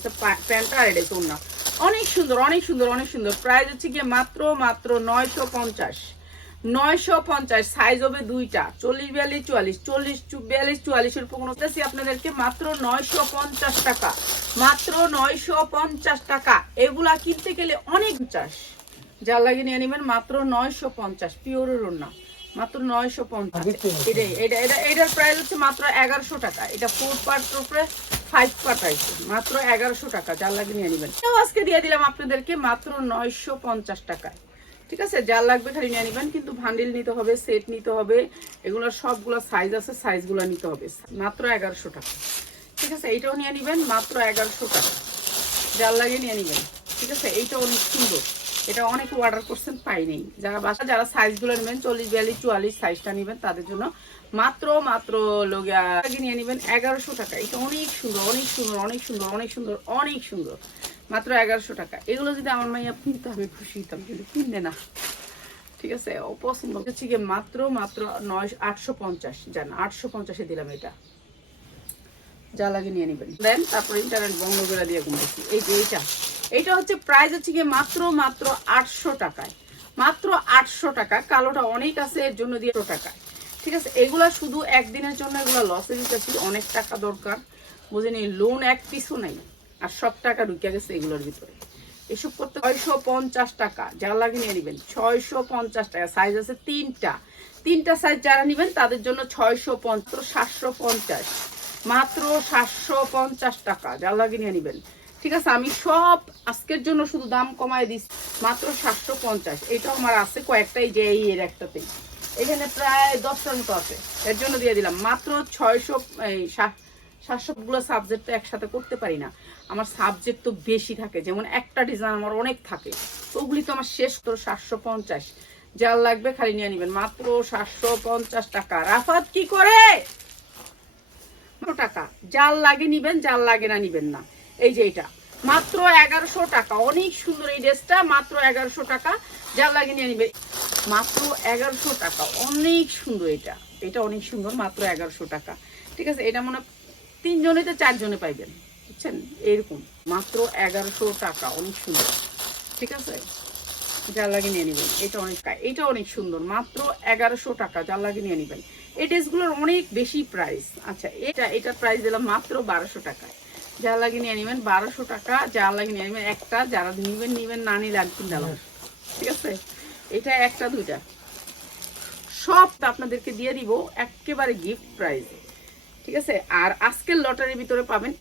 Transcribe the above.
হচ্ছে প্যান্টটা আর এটা হচ্ছে অনেক সুন্দর অনেক সুন্দর অনেক সুন্দর। প্রাইস হচ্ছে গিয়ে মাত্র মাত্র নয়শো পঞ্চাশ। নয়শো পঞ্চাশ সাইজ হবে দুইটা। চল্লিশ বিয়াল্লিশ চুয়াল্লিশ। চল্লিশ বিয়াল্লিশ চুয়াল্লিশের কোনো আপনাদেরকে মাত্র নয়শো পঞ্চাশ টাকা। মাত্র নয়শো পঞ্চাশ টাকা। এগুলা কিনতে গেলে অনেক চাষ যার লাগে নিয়ে নেবেন মাত্র নয়শো পঞ্চাশ পিওরের না মাত্র নয়শো পঞ্চাশ। এটাই এটা এটা এটার প্রাইস হচ্ছে মাত্র এগারোশো টাকা। এটা ফোর পার্ট ফাইভ আছে মাত্র এগারোশো টাকা, যার লাগে নিয়ে নেবেন। এটাও আজকে দিয়ে দিলাম আপনাদেরকে মাত্র নয়শো পঞ্চাশ টাকায়। ঠিক আছে? যার লাগবে খালি নিয়ে নেবেন, কিন্তু ভান্ডিল নিতে হবে সেট নিতে হবে, এগুলো সবগুলো সাইজ আছে সাইজগুলো নিতে হবে। মাত্র এগারোশো টাকা। ঠিক আছে? এইটাও নিয়ে নেবেন, মাত্র এগারোশো টাকা। যার লাগে নিয়ে নেবেন। ঠিক আছে? এইটা অনেক সুন্দর। এটা অনেক অর্ডার করছেন পাইনি যারা বাসা যারা সাইজগুলো নেবেন, চল্লিশ, বিয়াল্লিশ, চুয়াল্লিশ সাইজটা নেবেন, তাদের জন্য মাত্র মাত্র আগে নিয়ে নেবেন এগারোশো টাকা। এটা অনেক সুন্দর অনেক সুন্দর অনেক সুন্দর অনেক সুন্দর অনেক সুন্দর। মাত্র এগারোশো টাকা। এগুলো যদি আমার মাইয়া কিনতে আমি খুশি হতাম কিন্তু কিনবে না। ঠিক আছে? পছন্দ হচ্ছে গিয়ে মাত্র মাত্র নয়, আটশো পঞ্চাশ। জান, আটশো পঞ্চাশে দিলাম এটা। যা লাগে নিয়ে নেবেন। দেন তারপর ইন্টারনেট বন্ধ করে দিয়ে ঘুমাইছি। এই যে, এইটা। এইটা হচ্ছে প্রাইস হচ্ছে গিয়ে মাত্র মাত্র আটশো টাকায়। মাত্র আটশো টাকা, কালোটা অনেক আছে, এর জন্য দিয়ে টাকায়। ঠিক আছে, এগুলা শুধু একদিনের জন্য এগুলো লসে দিতেছি অনেক টাকা দরকার। বুঝেনি লোন এক পিসও নাই, আর সব টাকা ঢুকে গেছে এগুলোর ভিতরে। এসব করতে ছয়শো পঞ্চাশ টাকা, যারা লাগে নিয়ে নেবেন। ছয়শো পঞ্চাশ টাকা সাইজ আছে তিনটা। তিনটা সাইজ যারা নেবেন, তাদের জন্য ছয়শো পঞ্চাশ, সাতশো পঞ্চাশ। মাত্র সাতশো পঞ্চাশ টাকা, যারা লাগে নিয়ে নেবেন। ঠিক আছে, আমি সব আজকের জন্য শুধু দাম কমায় দিচ্ছি। মাত্র সাতশো পঞ্চাশ। এটাও আমার আছে কয়েকটাই যে এই এর একটাতেই। এখানে প্রায় দশ দশটার মতো আছে। এর জন্য দিয়ে দিলাম। মাত্র ছয়শো, এই সাতশোগুলো সাবজেক্ট তো একসাথে করতে পারি না। আমার সাবজেক্ট তো বেশি থাকে। যেমন একটা ডিজাইন আমার অনেক থাকে। তো ওগুলি তো আমার শেষ। তো সাতশো পঞ্চাশ। যার লাগবে খালি নিয়ে নেবেন। মাত্র সাতশো পঞ্চাশ টাকা। রাফাত কি করে? টাকা। যার লাগে নিবেন, যার লাগে না নিবেন না। এই যে এটা। মাত্র এগারোশো টাকা। অনেক সুন্দর এই ড্রেসটা। মাত্র এগারোশো টাকা। জাল লাগে নিয়ে নিবে। মাত্র এগারোশো টাকা। অনেক সুন্দর এটা। এটা অনেক সুন্দর। মাত্র এগারোশো টাকা। ঠিক আছে? এটা মনে তিনজনে তো চারজনে পাইবেন। বুঝছেন? এরকম। মাত্র এগারোশো টাকা। অনেক সুন্দর। ঠিক আছে? যার লাগে নিয়ে নেবেন। এটা অনেক এটা অনেক সুন্দর। মাত্র এগারোশো টাকা। যার লাগে নিয়ে নেবেন। এই ড্রেসগুলোর অনেক বেশি প্রাইস আচ্ছা এটা এটার প্রাইস দিলাম মাত্র বারোশো টাকায়। যা লাগে নিয়ে নেবেন বারোশো টাকা যা লাগে নিয়ে নেবেন একটা যারা নিবেন নিবেন, না নিলে আর কিনতে ঠিক আছে? এটা একটা, দুইটা। সব আপনাদেরকে দিয়ে দিব একেবারে গিফট প্রাইস ঠিক আছে? আর আজকের লটারির ভিতরে পাবেন